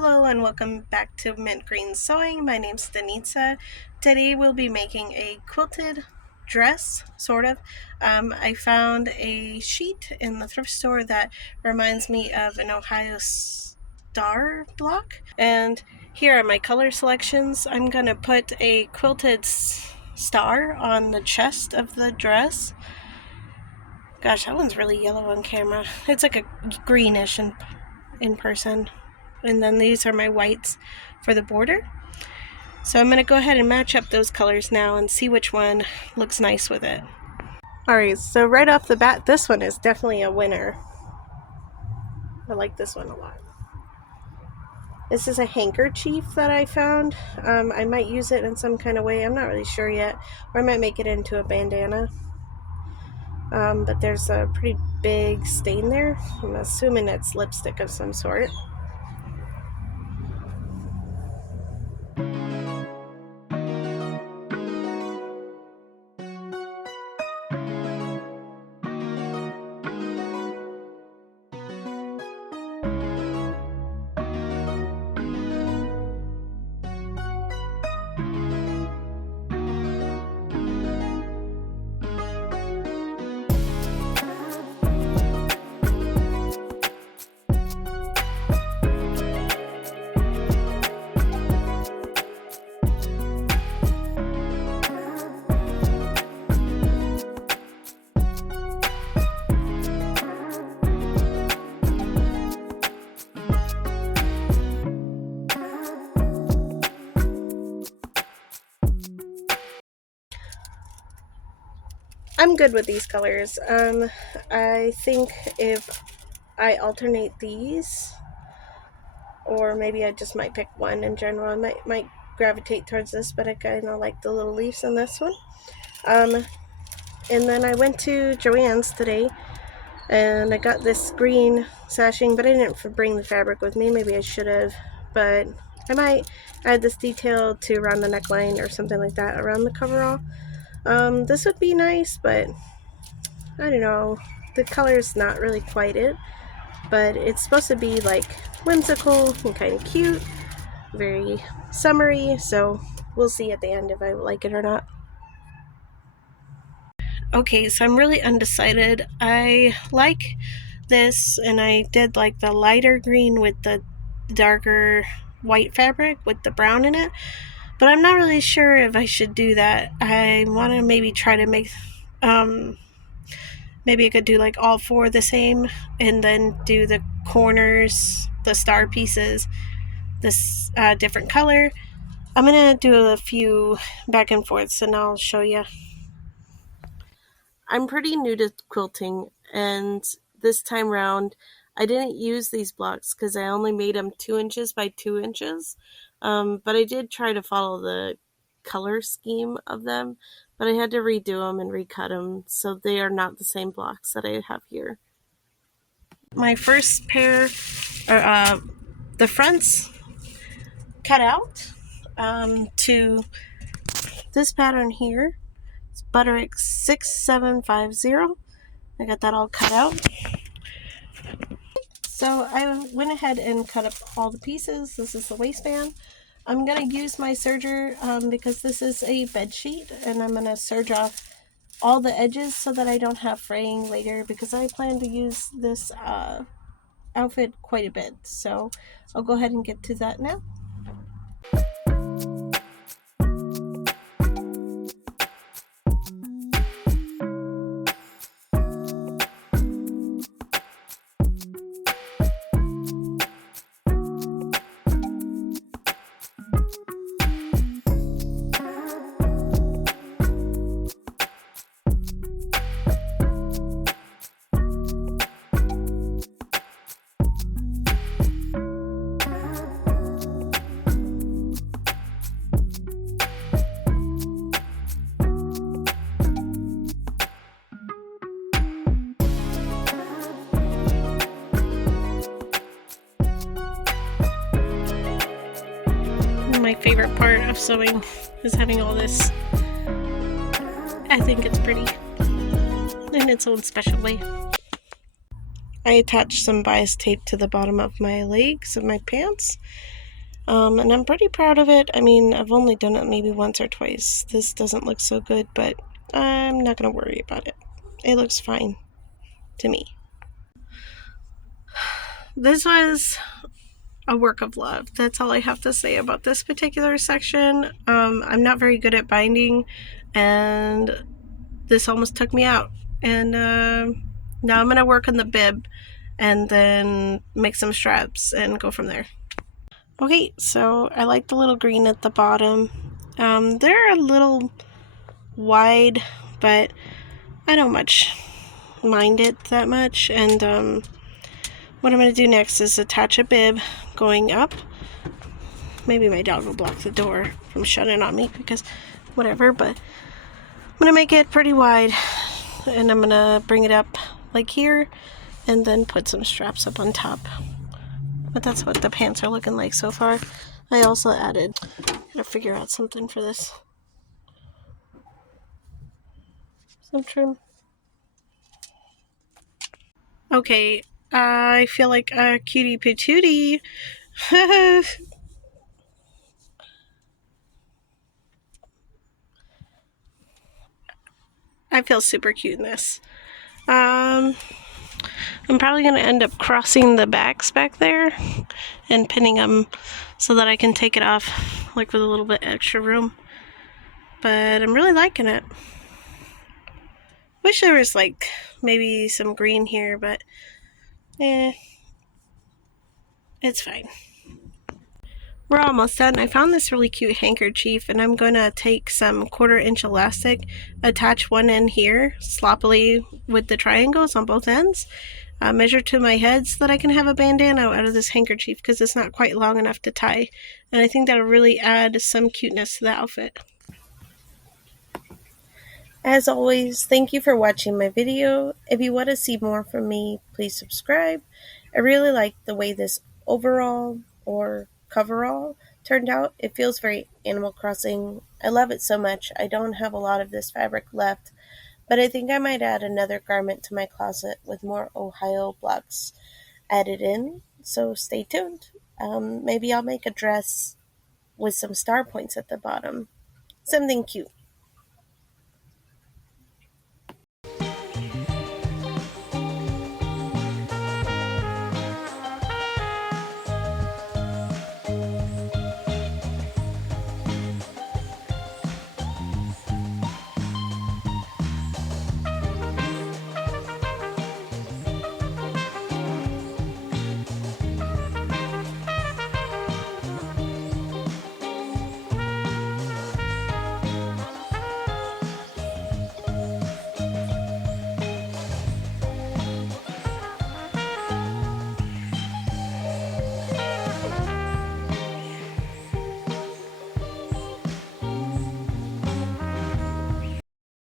Hello and welcome back to Mint Green Sewing. My name's Denitza. Today we'll be making a quilted dress, sort of. I found a sheet in the thrift store that reminds me of an Ohio Star block. And here are my color selections. I'm going to put a quilted star on the chest of the dress. Gosh, that one's really yellow on camera. It's like a greenish in person. And then these are my whites for the border. So I'm going to go ahead and match up those colors now and see which one looks nice with it. Alright, so right off the bat, this one is definitely a winner. I like this one a lot. This is a handkerchief that I found. I might use it in some kind of way. I'm not really sure yet. Or I might make it into a bandana. But there's a pretty big stain there. I'm assuming it's lipstick of some sort. I'm good with these colors. I think if I alternate these, or maybe I just might pick one in general, I might gravitate towards this, but I kind of like the little leaves in this one. And then I went to Joann's today, and I got this green sashing, but I didn't bring the fabric with me. Maybe I should have, but I might add this detail to around the neckline or something like that around the coverall. This would be nice, but I don't know, the color's not really quite it, but it's supposed to be like whimsical and kind of cute, very summery, so we'll see at the end if I like it or not. Okay, so I'm really undecided. I like this, and I did like the lighter green with the darker white fabric with the brown in it, but I'm not really sure if I should do that. I want to maybe try to make, maybe I could do like all four the same, and then do the corners, the star pieces, this different color. I'm gonna do a few back and forths and I'll show you. I'm pretty new to quilting, and this time round I didn't use these blocks because I only made them 2 inches by 2 inches. But I did try to follow the color scheme of them, but I had to redo them and recut them, so they are not the same blocks that I have here. My first pair are the fronts cut out to this pattern here. It's Butterick 6750. I got that all cut out. So I went ahead and cut up all the pieces. This is the waistband. I'm going to use my serger because this is a bed sheet, and I'm going to serge off all the edges so that I don't have fraying later, because I plan to use this outfit quite a bit. So I'll go ahead and get to that now. My favorite part of sewing is having all this. I think it's pretty in its own special way. I attached some bias tape to the bottom of my legs of my pants. And I'm pretty proud of it. I mean, I've only done it maybe once or twice. This doesn't look so good, but I'm not going to worry about it. It looks fine to me. This was a work of love. That's all I have to say about this particular section. I'm not very good at binding, and this almost took me out. And now I'm going to work on the bib and then make some straps and go from there. Okay, so I like the little green at the bottom. They're a little wide, but I don't much mind it that much. And what I'm going to do next is attach a bib going up. Maybe my dog will block the door from shutting on me because whatever, but I'm going to make it pretty wide, and I'm going to bring it up like here and then put some straps up on top. But that's what the pants are looking like so far. I also added, gotta figure out something for this. Some trim. Okay, I feel like a cutie patootie. I feel super cute in this. I'm probably gonna end up crossing the backs back there and pinning them so that I can take it off like with a little bit extra room. But I'm really liking it. Wish there was like maybe some green here, but it's fine. We're almost done. I found this really cute handkerchief, and I'm going to take some 1/4-inch elastic, attach one end here sloppily with the triangles on both ends, measure to my head so that I can have a bandana out of this handkerchief because it's not quite long enough to tie, and I think that'll really add some cuteness to the outfit. As always, thank you for watching my video. If you want to see more from me, please subscribe. I really like the way this overall or coverall turned out. It feels very Animal Crossing. I love it so much. I don't have a lot of this fabric left, but I think I might add another garment to my closet with more Ohio blocks added in, so stay tuned. Maybe I'll make a dress with some star points at the bottom. Something cute.